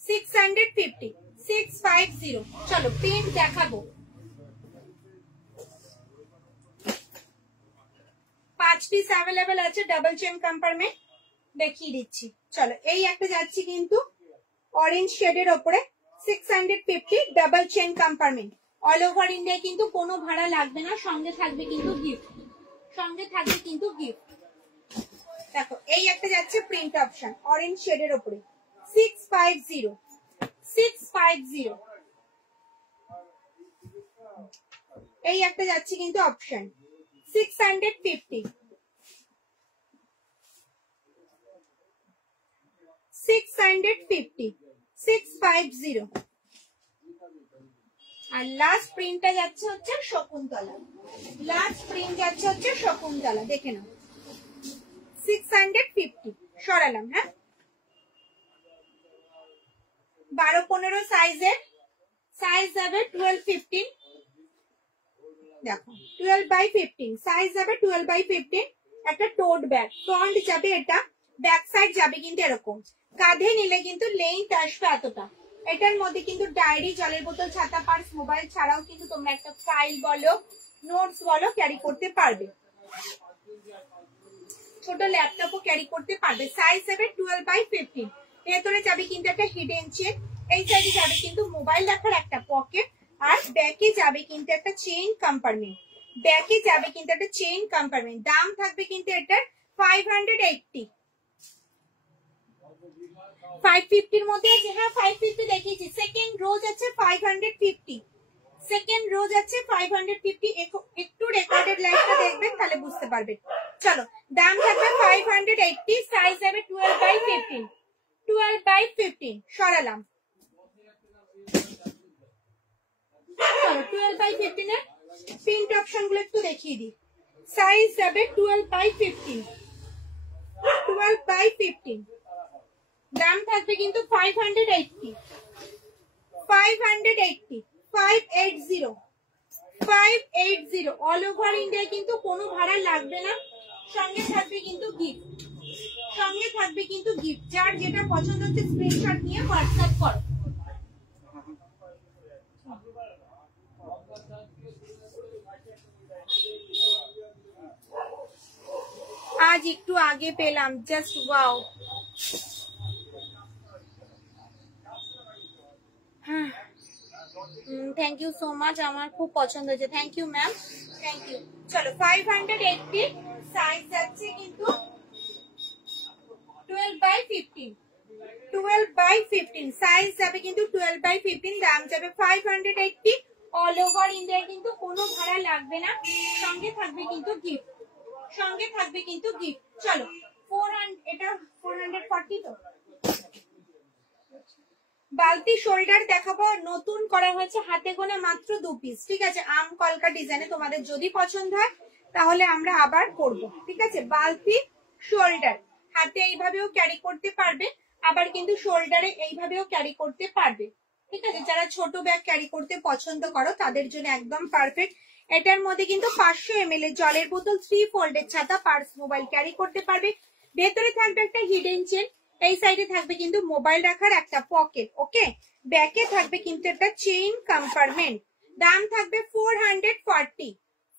650, 650। চলো প্রিন্ট দেখাবো, 5 পিস অ্যাভেলেবেল আছে ডাবল চেইন কম্পার্টমেন্ট, দেখিয়ে দিচ্ছি। চলো এই একটা যাচ্ছে কিন্তু অরেঞ্জ শেডের ওপরে 650 double chain compartment. All over India কিন্তু কোনো ভাড়া লাগবে না, সঙ্গে থাকবে কিন্তু গিফট, সঙ্গে থাকবে কিন্তু গিফট। দেখো এই একটা যাচ্ছে প্রিন্ট অপশন অরেঞ্জ শেডের ওপরে 650 650। এই একটা যাচ্ছে কিন্তু অপশন 650 650 650। আর লাস্ট প্রিন্টটা যাচ্ছে হচ্ছে শকুন্তলা, লাস্ট প্রিন্ট যাচ্ছে হচ্ছে শকুন্তলা, দেখে নাও 650 সরালাম। হ্যাঁ 12-15 সাইজের, সাইজ যাবে 12-15। দেখো 12/15 সাইজ যাবে 12/15। একটা টোট ব্যাগ, ফ্রন্ট যাবে এটা, ব্যাক সাইড যাবে কিন্তু এরকম, কাঁধে নিলে কিন্তু লেন্থ আসবে এতটা। এটার মধ্যে কিন্তু ডায়েরি, জলের বোতল, ছাতা, পার্স, মোবাইল ছাড়াও কিন্তু তোমরা একটা ফাইল বলো, নোটস বলো ক্যারি করতে পারবে, ছোট ল্যাপটপও ক্যারি করতে পারবে। সাইজ যাবে 12/15। ভেতরে যাবে কিন্তু একটা হিডেন চেন, এই সাইডে যাবে কিন্তু মোবাইল রাখার একটা পকেট, আর ব্যাকে যাবে কিন্তু একটা চেইন কম্পার্টমেন্ট, ব্যাকে যাবে কিন্তু একটা চেইন কম্পার্টমেন্ট। দাম থাকবে কিন্তু এটার 580। 550 মধ্যে আছে, হ্যাঁ 550 দেখিয়েছি। সেকেন্ড রো আছে 550, সেকেন্ড রো আছে 550। একটু রেকর্ডেড লাইভটা দেখবেন তাহলে বুঝতে পারবেন। চলো দাম থাকবে 580, সাইজ যাবে 12/15 12/15 সরালাম। চলো 12/15 এর প্রিন্ট অপশন গুলো একটু দেখিয়ে দিই। সাইজ যাবে 12/15 12/15। দাম থাকবে কিন্তু 580 580 580 580। অল ওভার ইন্ডিয়া কিন্তু কোনো ভাড়া লাগবে না, সঙ্গে থাকবে কিন্তু গিফট, সঙ্গে থাকবে কিন্তু গিফট। যার যেটা পছন্দ হচ্ছে স্ক্রিনশট নিয়ে হোয়াটসঅ্যাপ করো। আজ একটু আগে পেলাম, just wow. Thank you so much, আমার খুব পছন্দ হয়েছে, thank you ma'am, thank you. চলো 580, সাইজ যাচ্ছে কিন্তু 12/15 12/15, সাইজ যাবে কিন্তু 12/15। দাম যাবে 580। অল ওভার ইন্ডিয়া কিন্তু কোনো ভাড়া লাগবে না, সঙ্গে থাকবে কিন্তু গিফট, সঙ্গে থাকবে কিন্তু গিফট। চলো 400, এটা 440। তো বালতি শোল্ডার দেখাবো, নতুন করা হয়েছে, হাতে গোনা মাত্র 2 পিস, ঠিক আছে। আম কলকা ডিজাইনে তোমাদের যদি পছন্দ হয় তাহলে আমরা আবার করব, ঠিক আছে। বালতি শোল্ডার, হাতে এইভাবেও ক্যারি করতে পারবে, আবার কিন্তু শোল্ডারে এইভাবেও ক্যারি করতে পারবে, ঠিক আছে। যারা ছোট ব্যাগ ক্যারি করতে পছন্দ করো তাদের জন্য একদম পারফেক্ট। এটার মধ্যে কিন্তু 500 ml এর জলের বোতল, 3 ফোল্ডের ছাতা, পার্স, মোবাইল ক্যারি করতে পারবে। ভেতরে থাকবে একটা হিডেন চেন, এই সাইডে থাকবে কিন্তু মোবাইল রাখার একটা পকেট, ওকে। ব্যাকে থাকবে কিন্তু একটা চেইন কম্পার্টমেন্ট। দাম থাকবে 440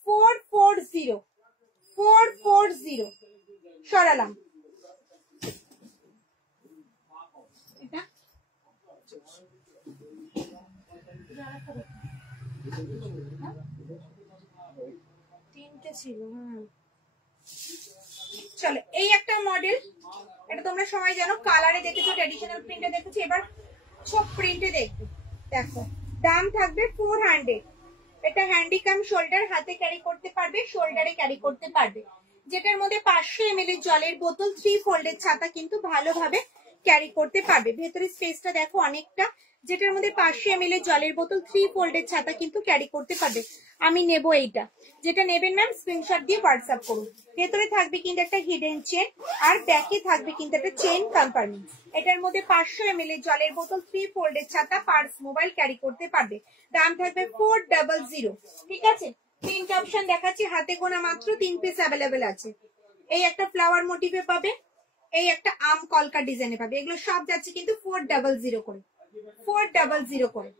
440 440 সরালাম। এটা তিনটে ছিল, চলো এই একটা মডেল, এটা তোমরা সবাই জানো, কালারে দেখেছো, ট্র্যাডিশনাল প্রিন্টে দেখেছো, এবার ছক প্রিন্টে দেখবে। দেখো দাম থাকবে 400। এটা হ্যান্ডিক্যাম শোল্ডার, হাতে ক্যারি করতে পারবে, শোল্ডারে ক্যারি করতে পারবে। যেটার মধ্যে 500 ml এর জলের বোতল, 3 ফোল্ডের ছাতা কিন্তু ভালোভাবে ক্যারি করতে পারবে। ভেতরে স্পেসটা দেখো অনেকটা, যেটার মধ্যে 500 ml এর জলের বোতল, 3 ফোল্ডের ছাতা কিন্তু ক্যারি করতে পারবে। আমি নেব এইটা, যেটা নেবেন ম্যাম স্ক্রিনশট দিয়ে হোয়াটসঅ্যাপ করুন। ভেতরে থাকবে কিন্তু একটা হিডেন চেন, আর ব্যাকে থাকবে কিন্তু একটা চেইন কম্পার্টমেন্ট। এটার মধ্যে 500 ml এর জলের বোতল, 3 ফোল্ডের ছাতা, পার্স, মোবাইল ক্যারি করতে পারবে। দাম থাকবে 400, ঠিক আছে। 3টে অপশন দেখাচ্ছি, হাতে গোনা মাত্র 3 পিস অ্যাভেলেবেল আছে। এই একটা ফ্লাওয়ার মোটিভে পাবে, এই একটা আম কলকা ডিজাইনে পাবে। এগুলো সব যাচ্ছে কিন্তু 400 করে, 400 করে।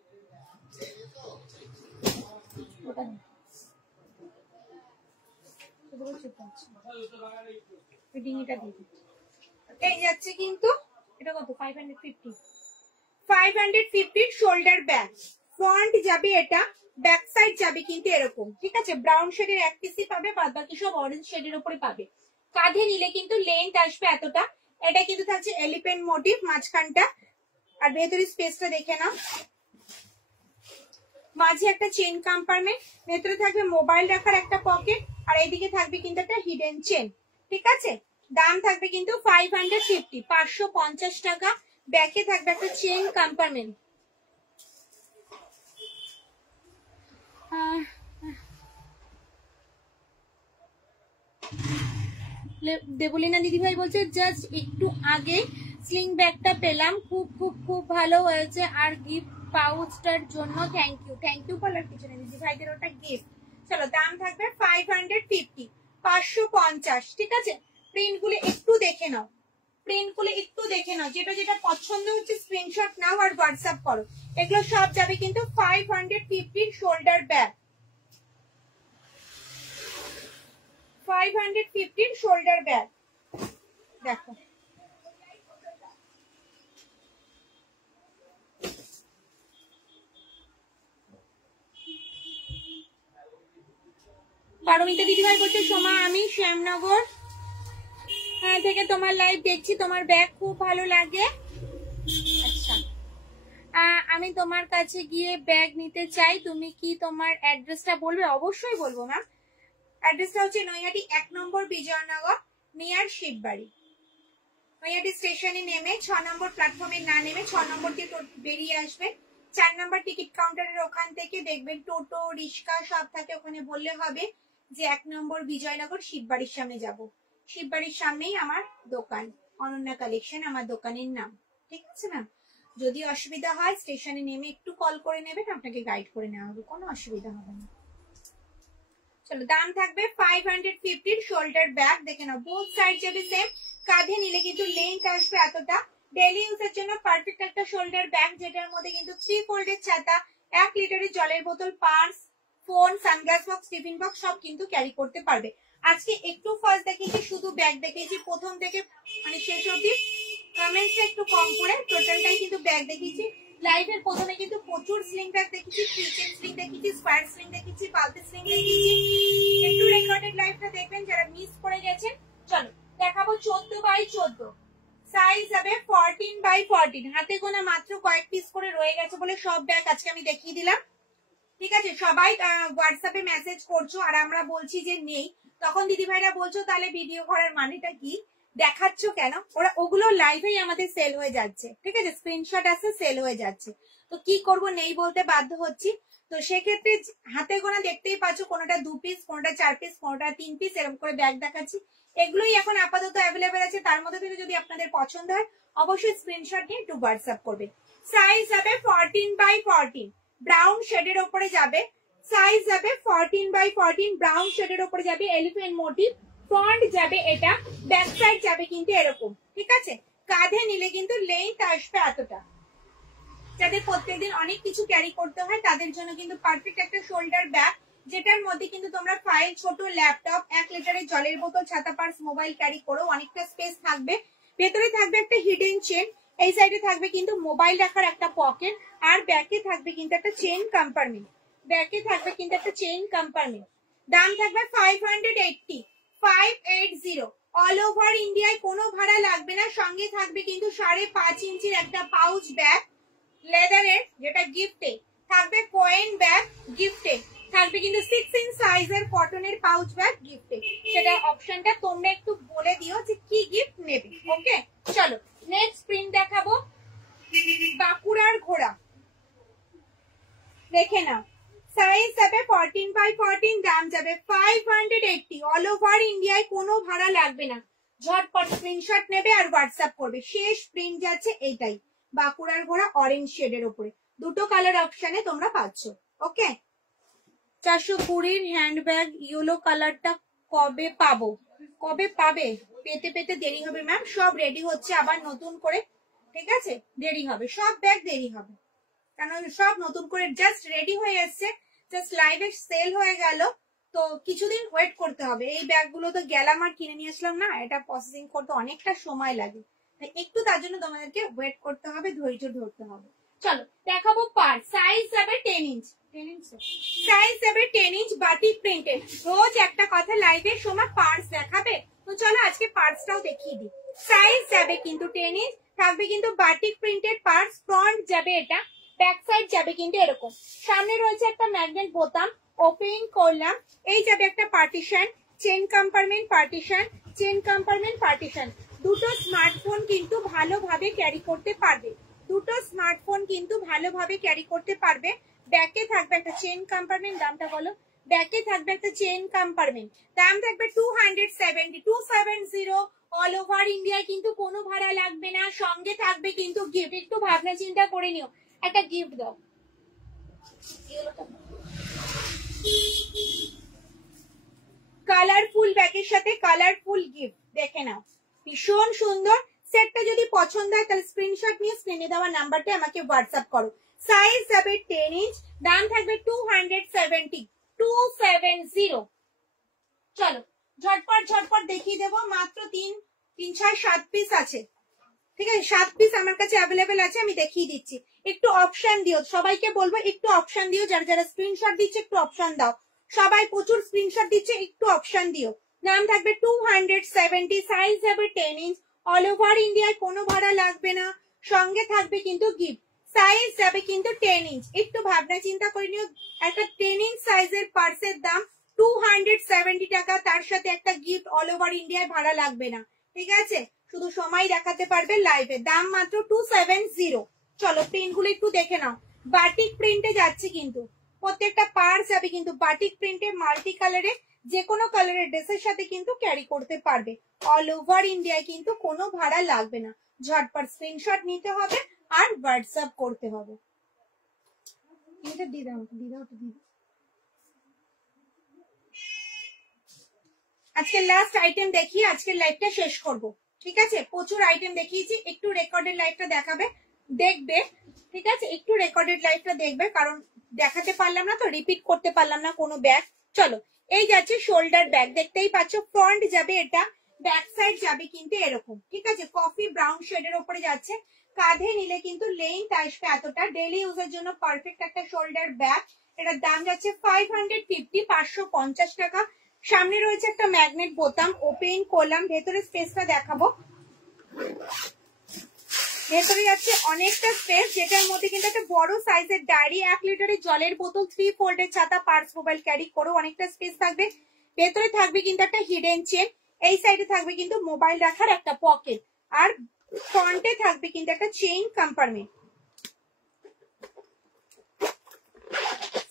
ডিঙিটা দিয়ে এই যাচ্ছে কিন্তু এটা কত 550 শোল্ডার ব্যাগ, ফ্রন্ট যাবে এটা, ব্যাক সাইড যাবে কিন্তু এরকম, ঠিক আছে। ব্রাউন শেডের এক পিসই পাবে, বাদ বাকি সব অরেঞ্জ শেডের উপরে পাবে। কাঁধে নিলে কিন্তু লেন্থ আসবে এতটা। এটা কিন্তু থাকছে এলিফ্যান্ট মোটিভ মাঝখানটা, আর ভেতরে স্পেসটা দেখে নাও। মাঝে একটা চেন কম্পার্টমেন্ট, ভেতরে থাকবে মোবাইল রাখার একটা পকেট, আর এইদিকে থাকবে কিন্তু একটা হিডেন চেন, ঠিক আছে। দাম থাকবে কিন্তু 550, 550 টাকা। ব্যাকে থাকবে একটা চেন কম্পার্টমেন্ট। দেবলীনা দিদিভাই বলছে জাস্ট একটু আগে স্লিং ব্যাগটা পেলাম, খুব খুব খুব ভালো হয়েছে, আর গিফট পাউচটার জন্য থ্যাংক ইউ বলার কিছু নেই দিদিভাইদের, ওটা গিফট। চলো দাম থাকবে 550, 550, ঠিক আছে। প্রিন্ট গুলো একটু দেখে নাও, যেটা যেটা পছন্দ হচ্ছে স্ক্রিনশট নাও আর হোয়াটসঅ্যাপ করো। এগুলো সব যাবে কিন্তু 550 শোল্ডার ব্যাগ, 550 শোল্ডার ব্যাগ। দেখো পারমিতা দিদিভাই বলছে সোমা আমি শ্যামনগর থেকে তোমার লাইভ দেখছি, তোমার ব্যাগ খুব ভালো লাগে। আচ্ছা, আমি তোমার কাছে গিয়ে ব্যাগ নিতে চাই, তুমি কি তোমার অ্যাড্রেসটা বলবে? অবশ্যই বলবো ম্যাম। অ্যাড্রেসটা হচ্ছে নৈহাটি 1 নম্বর বিজয়নগর, নিয়ার শিববাড়ি। নৈহাটি স্টেশনে নেমে 6 নম্বর প্ল্যাটফর্মে না নেমে 6 নম্বর দিয়ে বেরিয়ে আসবে। 4 নম্বর টিকিট কাউন্টারের ওখান থেকে দেখবেন টোটো রিক্সা সব থাকে, ওখানে বললে হবে যে 1 নম্বর বিজয়নগর শিববাড়ির সামনে যাব। শিববাড়ির সামনেই আমার দোকান, অনন্যা কালেকশন আমার দোকানের নাম, ঠিক আছে ম্যাম। যদি অসুবিধা হয় স্টেশনে নেমে একটু কল করে নেবেন, আপনাকে গাইড করে নেওয়া হবে, কোনো অসুবিধা হবে না। চলো দাম থাকবে 550 শোল্ডার ব্যাগ, দেখে নাও বোথ সাইড যাবে সেম। কাঁধে নিলে কিন্তু লেন্থ আসবে এতটা। ডেইলি ইউজের জন্য পারফেক্ট একটা শোল্ডার ব্যাগ, যেটার মধ্যে কিন্তু 3 ফোল্ডের ছাতা, 1 লিটারের জলের বোতল, purse, phone, sunglass box, tiffin box সব কিন্তু ক্যারি করতে পারবে। আজকে একটু ফার্স্ট দেখেছি, শুধু ব্যাগ দেখেছি প্রথম থেকে মানে শেষ অবধি, কমেন্টসটা একটু কম করে, টোটালটাই কিন্তু ব্যাগ দেখেছি। লাইভের প্রথমে কিন্তু প্রচুর স্লিং ব্যাগ দেখেছি, কিচেন স্লিং দেখেছি, স্কোয়ার স্লিং দেখেছি, বালতি স্লিং দেখেছি। একটু রেকর্ডেড লাইভটা দেখবেন যারা মিস করে গেছেন। চলো দেখাবো 14x14, সাইজ যাবে 14x14। হাতে গোনা মাত্র কয়েক পিস করে রয়ে গেছে বলে সব ব্যাগ আজকে আমি দেখিয়ে দিলাম, ঠিক আছে। সবাই হোয়াটসঅ্যাপে মেসেজ করছো আর আমরা বলছি যে নেই, তখন দিদিভাইরা বলছো তাহলে ভিডিও করার মানেটা কি, দেখাচ্ছ কেন? ওরা ওগুলো লাইভেই আমাদের সেল হয়ে যাচ্ছে, ঠিক আছে, স্ক্রিনশট আছে সেল হয়ে যাচ্ছে, তো কি করব, নেই বলতে বাধ্য হচ্ছি। তো সেক্ষেত্রে হাতে গোনা দেখতেই পাচ্ছ, কোনোটা 2 পিস, কোনোটা 4 পিস, কোনোটা 3 পিস, এরকম করে ব্যাগ দেখাচ্ছি। এগুলোই এখন আপাতত অ্যাভেলেবেল আছে, তার মধ্যে থেকে যদি আপনাদের পছন্দ হয় অবশ্যই স্ক্রিনশট নিয়ে একটু হোয়াটসঅ্যাপ করবে। সাইজ যাবে 14x14, ব্রাউন শেডের উপরে যাবে, সাইজ যাবে 14x14, ব্রাউন শেডের উপরে যাবে, এলিফ্যান্ট মোটিভ, ফ্রন্ট যাবে এটা, ব্যাক সাইড যাবে কিন্তু এরকম, ঠিক আছে। কাঁধে নিলে কিন্তু লেন্থ আসবে এতটা। যাদের প্রত্যেকদিন অনেক কিছু ক্যারি করতে হয় তাদের জন্য কিন্তু পারফেক্ট একটা শোল্ডার ব্যাগ, যেটার মধ্যে কিন্তু তোমরা ফাইল, ছোট ল্যাপটপ, 1 লিটারের জলের বোতল, ছাতা, পার্স, মোবাইল ক্যারি করো, অনেকটা স্পেস থাকবে। ভেতরে থাকবে একটা হিডেন চেন, এই সাইডে থাকবে কিন্তু মোবাইল রাখার একটা পকেট, আর ব্যাকে থাকবে কিন্তু একটা চেন কম্পার্টমেন্ট, দাম থাকবে 580, 580, অল ওভার ইন্ডিয়ায় কোনো ভাড়া লাগবে না। সঙ্গে থাকবে কিন্তু 5.5 ইঞ্চির একটা পাউচ ব্যাগ লেদারের, যেটা গিফটে থাকবে, কয়েন ব্যাগ গিফটে থাকবে, কিন্তু 6 ইঞ্চ সাইজের কটনের পাউচ ব্যাগ গিফটে। সেটা অপশনটা তোমরা একটু বলে দিও যে কি গিফট নেবে, ওকে। চলো নেক্সট প্রিন্ট দেখাবো, বাঁকুড়ার ঘোড়া, দেখে নাও। সাইজ যাবে 14x14, দাম যাবে 580, অল ওভার ইন্ডিয়ায় কোনো ভাড়া লাগবে না। ঝটপট স্ক্রিনশট নেবে আর হোয়াটসঅ্যাপ করবে। শেষ প্রিন্ট যাচ্ছে এইটাই, বাঁকুড়ার ঘোড়া অরেঞ্জ শেডের উপরে, দুটো কালার অপশনে তোমরা পাচ্ছ, ওকে। 420 হ্যান্ডব্যাগ ইয়েলো কালারটা কবে পাবো? কবে পাবে? পেতে দেরি হবে ম্যাম, সব রেডি হচ্ছে আবার নতুন করে, ঠিক আছে, দেরি হবে, সব ব্যাগ দেরি হবে, কারণ সব নতুন করে জাস্ট রেডি হয়ে এসছে, জাস্ট লাইভে সেল হয়ে গেল, তো কিছুদিন ওয়েট করতে হবে। এই ব্যাগগুলো তো গেলাম আর কিনে নিয়ে আসলাম না, এটা প্রসেসিং করতে অনেকটা সময় লাগে, একটু তার জন্য তোমাদেরকে ওয়েট করতে হবে, ধৈর্য ধরতে হবে। চলো দেখাবো পার্স, সাইজ যাবে 10 ইঞ্চ, সাইজ যাবে 10 ইঞ্চ বাটিক প্রিন্টেড। রোজ একটা কথা লাইভে সময় পার্স দেখাবে, তো চলো আজকে পার্সটাও দেখিয়ে দিই। সাইজ যাবে কিন্তু 10 ইঞ্চ, থাকবে কিন্তু বাটিক প্রিন্টেড পার্স। ফ্রন্ট যাবে এটা, ব্যাক সাইড যাবে কিন্তু এরকম। সামনে রয়েছে একটা ম্যাগনেট বোতাম, ওপেন করলাম, এই যাবে একটা partition, chain compartment partition, chain compartment partition. দুটো স্মার্টফোন কিন্তু ভালোভাবে ক্যারি করতে পারবে, দুটো স্মার্টফোন কিন্তু ভালোভাবে ক্যারি করতে পারবে। ব্যাকে থাকবে একটা চেন কম্পার্টমেন্ট, দামটা বলো। ব্যাকে থাকবে একটা চেন কম্পার্টমেন্ট, দাম থাকবে 270 অল ওভার ইন্ডিয়ায়, কিন্তু কোনো ভাড়া লাগবে না। সঙ্গে থাকবে কিন্তু গিফট, একটু ভাবনা চিন্তা করে নিও, একটা গিফট দাও। কালারফুল ব্যাগের সাথে কালারফুল গিফট, দেখে নাও ভীষণ সুন্দর। সেটটা যদি পছন্দ হয় তাহলে স্ক্রিনশট নিয়ে স্ক্রিনে দেওয়া নাম্বারটা আমাকে হোয়াটসঅ্যাপ করো। সাইজ যাবে 10 ইঞ্চ, দাম থাকবে 270। চলো ঝটপট ঝটপট দেখিয়ে দেবো, মাত্র 3-6-7 পিস আছে, ঠিক আছে? 7 পিস আমার কাছে অ্যাভেলেবেল আছে, আমি দেখিয়ে দিচ্ছি। একটু অপশন দিও, সবাইকে বলবো একটু অপশন দিও, যারা যারা স্ক্রিনশট দিচ্ছে একটু অপশন দাও। সবাই প্রচুর স্ক্রিনশট দিচ্ছে, একটু অপশন দিও। দাম থাকবে 270, সাইজ হবে 10 ইঞ্চ, অল ওভার ইন্ডিয়ায় কোনো ভাড়া লাগবে না। সঙ্গে থাকবে কিন্তু গিফট, সাইজ যাবে কিন্তু 10 ইঞ্চ। একটু ভাবনা চিন্তা করে নিও, একটা 10 ইঞ্চ সাইজের পার্সের দাম 270 টাকা, তার সাথে একটা গিফট, অল ওভার ইন্ডিয়ায় ভাড়া লাগবে না, ঠিক আছে? শুধু সময় দেখাতে পারবে লাইভে, দাম মাত্র 270। চলো প্রিন্ট গুলো একটু দেখে নাও, বাটিক প্রিন্টে যাচ্ছে কিন্তু প্রত্যেকটা পার্স যাবে কিন্তু বাটিক প্রিন্টে, মাল্টি কালারে, যে কোনো কালারের ড্রেসের সাথে কিন্তু ক্যারি করতে পারবে। অল ওভার ইন্ডিয়ায় কিন্তু কোনো ভাড়া লাগবে না। ঝটপট স্ক্রিনশট নিতে হবে আর হোয়াটসঅ্যাপ করতে হবে। এটা দিয়ে দাও, দিয়ে দাও, দিয়ে দাও। আজকে লাস্ট আইটেম দেখিয়ে আজকের লাইভটা শেষ করব, ঠিক আছে? প্রচুর আইটেম দেখিয়েছি, একটু রেকর্ডেড লাইভটা দেখাবে, দেখবে, ঠিক আছে? একটু রেকর্ডেড লাইভটা দেখবে, কারণ দেখাতে পারলাম না তো, রিপিট করতে পারলাম না কোনো ব্যাগ। চলো এই যাচ্ছে শোল্ডার ব্যাগ, দেখতেই পাচ্ছ। ফ্রন্ট যাবে এটা, ব্যাক সাইড যাবে কিন্তু এরকম, ঠিক আছে? কফি ব্রাউন শেডের উপরে যাচ্ছে, কাঁধে নিলে কিন্তু লেন্থ আসবে এতটা। ডেলি ইউজের জন্য পারফেক্ট একটা শোল্ডার ব্যাগ। এটার দাম যাচ্ছে 550 টাকা। সামনে রয়েছে একটা ম্যাগনেট বোতাম, ওপেন করলাম, ভেতরে স্পেসটা দেখাবো। ভেতরে যাচ্ছে অনেকটা স্পেস, যেটার মধ্যে কিন্তু একটা বড় সাইজের ডায়েরি, 1 লিটারের জলের বোতল, 3 ফোল্ডের ছাতা, পার্স, মোবাইল ক্যারি করো, অনেকটা স্পেস থাকবে। ভেতরে থাকবে কিন্তু একটা হিডেন চেন, এই সাইডে থাকবে কিন্তু মোবাইল রাখার একটা পকেট, আর ফ্রন্টে থাকবে কিন্তু একটা চেইন কম্পার্টমেন্ট।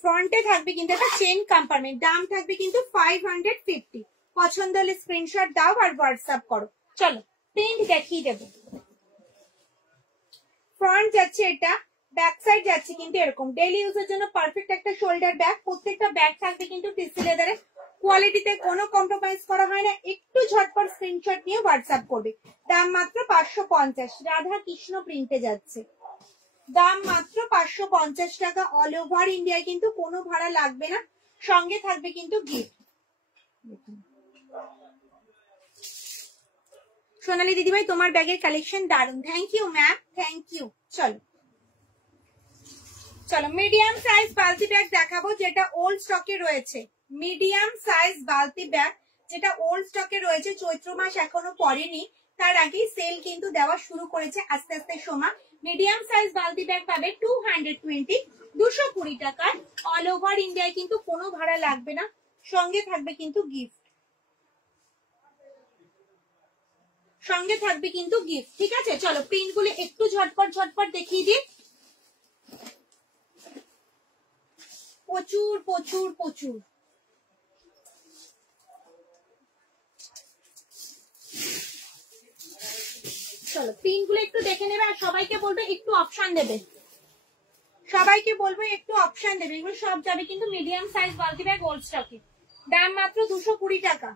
ফ্রন্টে থাকবে কিন্তু একটা চেইন কম্পার্টমেন্ট, দাম থাকবে কিন্তু 550। পছন্দ হলে স্ক্রিনশট দাও আর হোয়াটসঅ্যাপ করো। চলো প্রিন্ট দেখিয়ে দেবো। ফ্রন্ট যাচ্ছে এটা, ব্যাক সাইড যাচ্ছে কিন্তু এরকম। ডেইলি ইউজের জন্য পারফেক্ট একটা শোল্ডার ব্যাগ। প্রত্যেকটা ব্যাগ থাকবে কিন্তু টিসি লেদারে, কোয়ালিটিতে কোনো কম্প্রোমাইজ করা হয় না। একটু ঝটপট স্ক্রিনশট নিয়ে হোয়াটসঅ্যাপ করবে। দাম মাত্র 550, রাধা কৃষ্ণ প্রিন্টে যাচ্ছে, দাম মাত্র 550 টাকা। অল ওভার ইন্ডিয়ায় কিন্তু কোনো ভাড়া লাগবে না, সঙ্গে থাকবে কিন্তু গিফট। সোনালী দিদিভাই তোমার ব্যাগের কালেকশন দারুন, thank you ma'am, thank you. চলো চলো মিডিয়াম সাইজ বালতি ব্যাগ দেখাবো, যেটা ওল্ড স্টকে রয়েছে। মিডিয়াম সাইজ বালতি ব্যাগ যেটা ওল্ড স্টকে রয়েছে, চৈত্র মাস এখনো পড়েনি, তার আগেই সেল কিন্তু দেওয়া শুরু করেছে আস্তে আস্তে সময়। মিডিয়াম সাইজ বালতি ব্যাগ পাবে 220 টাকায়। অল ওভার ইন্ডিয়ায় কিন্তু কোনো ভাড়া লাগবে না, সঙ্গে থাকবে কিন্তু গিফট, সঙ্গে থাকবে কিন্তু গিফট, ঠিক আছে? চলো প্রিন্ট গুলো একটু ঝটপট ঝটপট দেখিয়ে দিই। প্রচুর প্রচুর প্রচুর, চলো প্রিন্ট গুলো একটু দেখে নেবে, আর সবাইকে বলবে একটু অপশন দেবে, সবাইকে বলবো একটু অপশন দেবে। এগুলো সব যাবে কিন্তু মিডিয়াম সাইজ বালতি ব্যাগ ওল্ড স্টকে, দাম মাত্র 220 টাকা।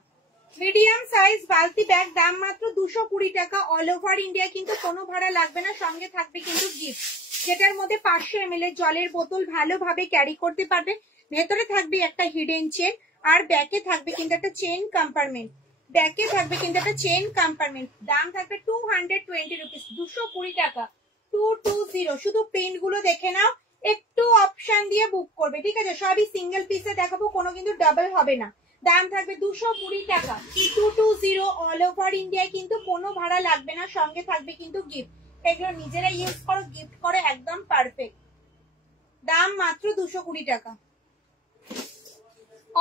মিডিয়াম সাইজ বালতি ব্যাগ দাম মাত্র 220 টাকা। অল ওভার ইন্ডিয়া কিন্তু কোনো ভাড়া লাগবে না, সঙ্গে থাকবে কিন্তু গিফট, যেটার মধ্যে 500 ml এর জলের বোতল ভালোভাবে ক্যারি করতে পারবে। ভেতরে থাকবে একটা হিডেন চেন, আর ব্যাকে থাকবে কিন্তু একটা চেন কম্পার্টমেন্ট। ব্যাকে থাকবে কিন্তু একটা চেন কম্পার্টমেন্ট, দাম থাকবে 220 রুপিস, 220 টাকা, 220। শুধু প্রিন্ট গুলো দেখে নাও, একটু অপশন দিয়ে বুক করবে, ঠিক আছে? সবই সিঙ্গেল পিসে দেখাবো, কোনো কিন্তু ডাবল হবে না। দাম থাকবে 220 টাকা, 220। অল ওভার ইন্ডিয়ায় কিন্তু কোনো ভাড়া লাগবে না, সঙ্গে থাকবে কিন্তু গিফট। এগুলো নিজেরা ইউজ করো, গিফট করো, একদম পারফেক্ট। দাম মাত্র 220 টাকা।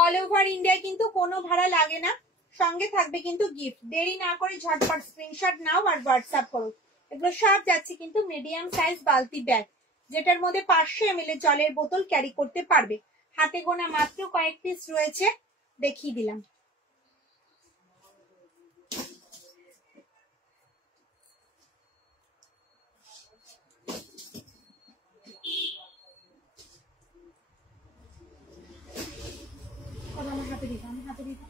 অল ওভার ইন্ডিয়ায় কিন্তু কোনো ভাড়া লাগে না, সঙ্গে থাকবে কিন্তু গিফট। দেরি না করে ঝটপট স্ক্রিনশট নাও আর হোয়াটসঅ্যাপ করো। এগুলো সব যাচ্ছে কিন্তু মিডিয়াম সাইজ বালতি ব্যাগ, যেটার মধ্যে 500 ml এর জলের বোতল ক্যারি করতে পারবে। হাতে গোনা মাত্র কয়েক পিস রয়েছে, দেখিয়ে দিলাম। আমার হাতে দিতাম, হাতে দিতাম,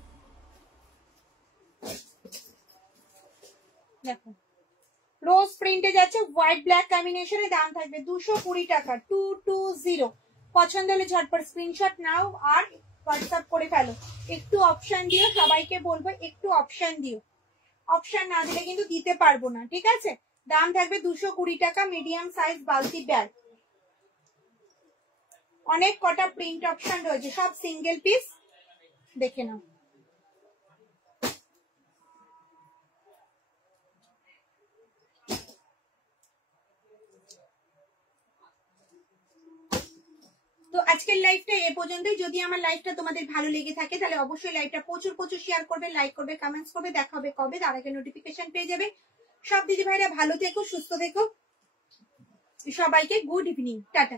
দেখো রোজ প্রিন্টে যাচ্ছে, হোয়াইট ব্ল্যাক কম্বিনেশনে। দাম থাকবে 220 টাকা, 220। পছন্দ হলে ঝটপট স্ক্রিনশট নাও আর হোয়াটসঅ্যাপ করে ফেলো। একটু অপশন দিও, সবাইকে বলবো একটু অপশন দিও, অপশন না দিলে কিন্তু দিতে পারবো না, ঠিক আছে? দাম থাকবে 220 টাকা, মিডিয়াম সাইজ বালতি ব্যাগ। অনেক কটা প্রিন্ট অপশন রয়েছে, সব সিঙ্গেল পিস, দেখে নাও। তো আজকের লাইভটা এ পর্যন্তই। যদি আমার লাইভটা তোমাদের ভালো লেগে থাকে তাহলে অবশ্যই লাইভটা প্রচুর প্রচুর শেয়ার করবে, লাইক করবে, কমেন্টস করবে। দেখা হবে কবে, তার আগে নোটিফিকেশন পেয়ে যাবে। সব দিদি ভাইরা ভালো থেকো, সুস্থ থেকো, সবাইকে গুড ইভিনিং, টাটা।